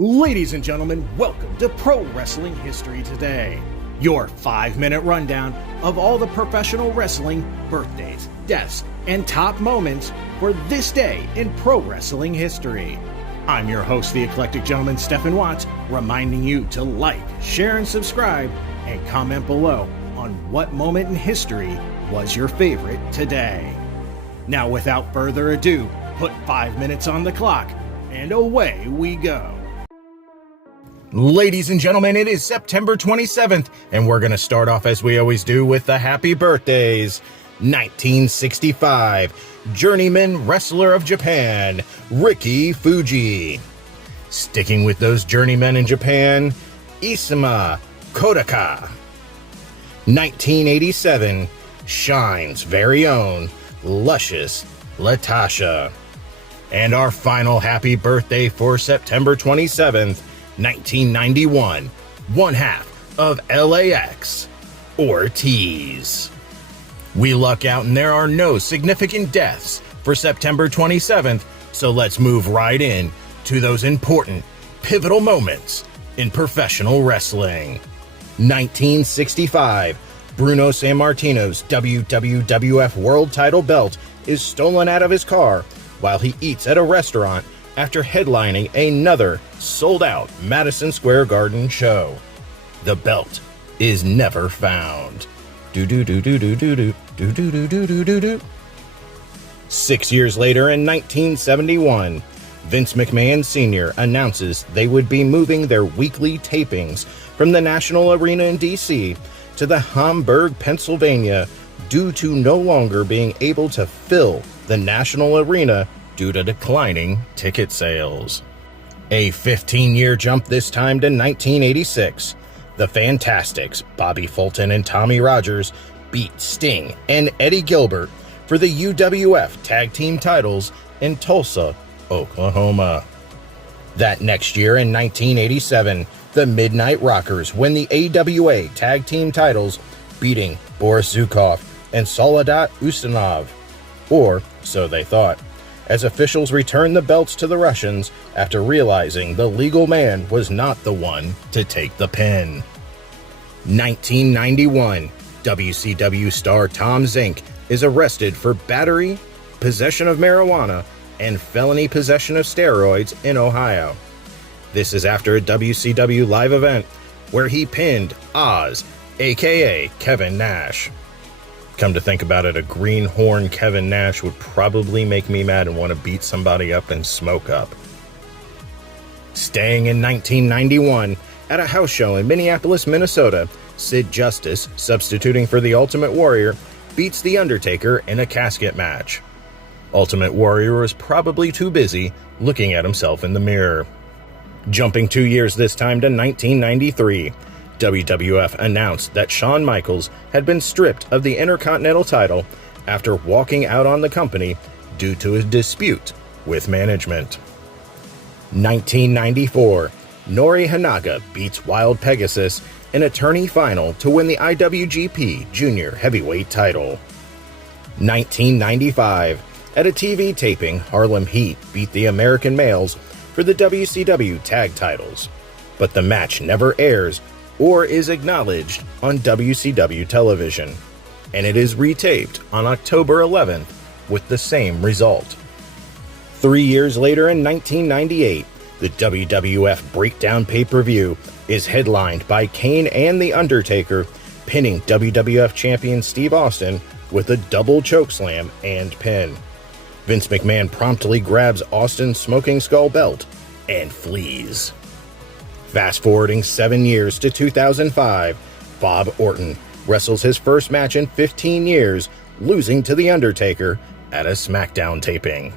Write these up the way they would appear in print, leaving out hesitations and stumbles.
Ladies and gentlemen, welcome to Pro Wrestling History Today, your 5-minute rundown of all the professional wrestling birthdays, deaths, and top moments for this day in pro wrestling history. I'm your host, the eclectic gentleman, Stephen Watts, reminding you to like, share, and subscribe, and comment below on what moment in history was your favorite today. Now, without further ado, put 5 minutes on the clock, and away we go. Ladies and gentlemen, it is September 27th, and we're going to start off as we always do with the happy birthdays. 1965, journeyman wrestler of Japan, Riki Fuji. Sticking with those journeymen in Japan, Isama Kodaka. 1987, Shine's very own, luscious Latasha. And our final happy birthday for September 27th, 1991, one half of LAX, Ortiz. We luck out and there are no significant deaths for September 27th, so let's move right in to those important, pivotal moments in professional wrestling. 1965, Bruno Sammartino's WWF World Title belt is stolen out of his car while he eats at a restaurant after headlining another sold-out Madison Square Garden show. The belt is never found. 6 years later in 1971, Vince McMahon Sr. announces they would be moving their weekly tapings from the National Arena in D.C. to the Hamburg, Pennsylvania, due to no longer being able to fill the National Arena due to declining ticket sales. A 15-year jump this time to 1986. The Fantastics, Bobby Fulton and Tommy Rogers, beat Sting and Eddie Gilbert for the UWF Tag Team titles in Tulsa, Oklahoma. That next year in 1987, the Midnight Rockers win the AWA Tag Team titles, beating Boris Zukov and Solidat Ustinov, or so they thought, as officials returned the belts to the Russians after realizing the legal man was not the one to take the pin. 1991, WCW star Tom Zink is arrested for battery, possession of marijuana, and felony possession of steroids in Ohio. This is after a WCW live event where he pinned Oz, aka Kevin Nash. Come to think about it, a greenhorn Kevin Nash would probably make me mad and want to beat somebody up and smoke up. Staying in 1991, at a house show in Minneapolis, Minnesota, Sid Justice, substituting for the Ultimate Warrior, beats The Undertaker in a casket match. Ultimate Warrior was probably too busy looking at himself in the mirror. Jumping 2 years this time to 1993, WWF announced that Shawn Michaels had been stripped of the Intercontinental title after walking out on the company due to a dispute with management. 1994, Nori Hanaga beats Wild Pegasus in a tourney final to win the IWGP Junior Heavyweight title. 1995, at a TV taping, Harlem Heat beat the American Males for the WCW tag titles, but the match never airs or is acknowledged on WCW television, and it is retaped on October 11th with the same result. 3 years later in 1998, the WWF Breakdown pay-per-view is headlined by Kane and The Undertaker, pinning WWF champion Steve Austin with a double chokeslam and pin. Vince McMahon promptly grabs Austin's Smoking Skull belt and flees. Fast forwarding 7 years to 2005, Bob Orton wrestles his first match in 15 years, losing to The Undertaker at a SmackDown taping.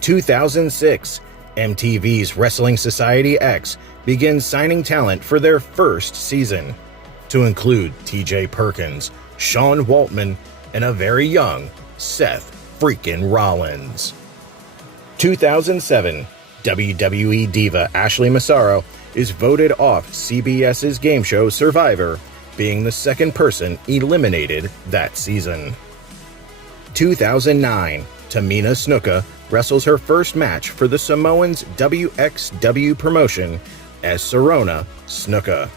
2006, MTV's Wrestling Society X begins signing talent for their first season, to include TJ Perkins, Sean Waltman, and a very young Seth freaking Rollins. 2007, WWE diva Ashley Massaro is voted off CBS's game show Survivor, being the second person eliminated that season. 2009, Tamina Snuka wrestles her first match for the Samoans' WXW promotion as Sorona Snuka.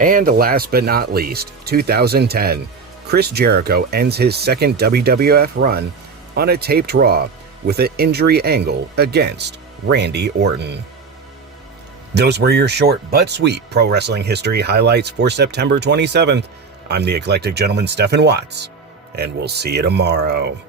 And last but not least, 2010, Chris Jericho ends his second WWF run on a taped Raw with an injury angle against Randy Orton. Those were your short but sweet pro wrestling history highlights for September 27th. I'm the eclectic gentleman Stephen Watts, and we'll see you tomorrow.